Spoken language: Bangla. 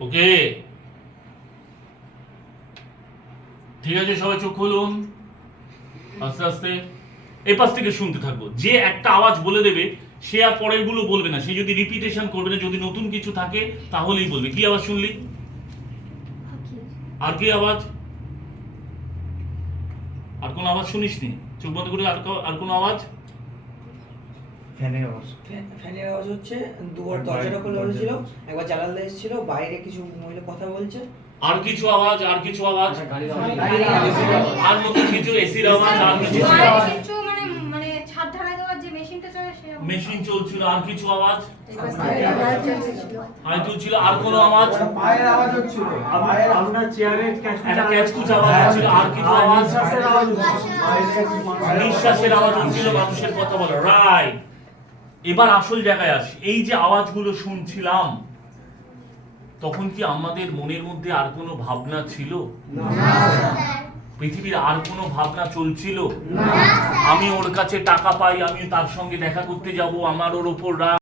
ওকে? ঠিক আছে, সবাই চোখ খুলুন। আস্তে আস্তে। এই পাশ থেকে শুনতে থাকব। যে একটা আওয়াজ বলে দেবে, সে আর পরেরগুলো বলবে না। সে যদি রিপিটেশন করবে না, যদি নতুন কিছু থাকে, তাহলেই বলবে। কি আওয়াজ শুনলি? আর কি আওয়াজ? আর কোন আওয়াজ শুনিস নি চোখ বন্ধ করে আর কোন আওয়াজ? ফ্যানের আওয়াজ। ফ্যানের আওয়াজ হচ্ছে দুবার দরজাটা খোলা হয়েছিল একবার জানালা এসেছিল বাইরে কিছু মহিলা কথা বলছে। আর কিছু আওয়াজ আর কিছু আওয়াজ। আর নতুন কিছু এসির আওয়াজ আর কিছু মানে মানে ছাদ ঢালাই দেওয়ার যে মেশিনটা চলে সে মেশিন চলছিল আর কিছু আওয়াজ? হাই তুলছিল আর কোন আওয়াজ? পায়ের আওয়াজ হচ্ছিল। ক্যাচ একটা ক্যাচকুচ আওয়াজ হচ্ছিল আর কিছু আওয়াজ? নিঃশ্বাসের আওয়াজ হচ্ছিল। মানুষের কথা বলা রাইট এবার আসল জায়গায় আসি। এই যে আওয়াজগুলো শুনছিলাম তখন কি আমাদের মনের মধ্যে আর কোনো ভাবনা ছিল? পৃথিবীর আর কোনো ভাবনা চলছিল? আমি ওর কাছে টাকা পাই আমি তার সঙ্গে দেখা করতে যাব আমার ওর ওপর রাগ।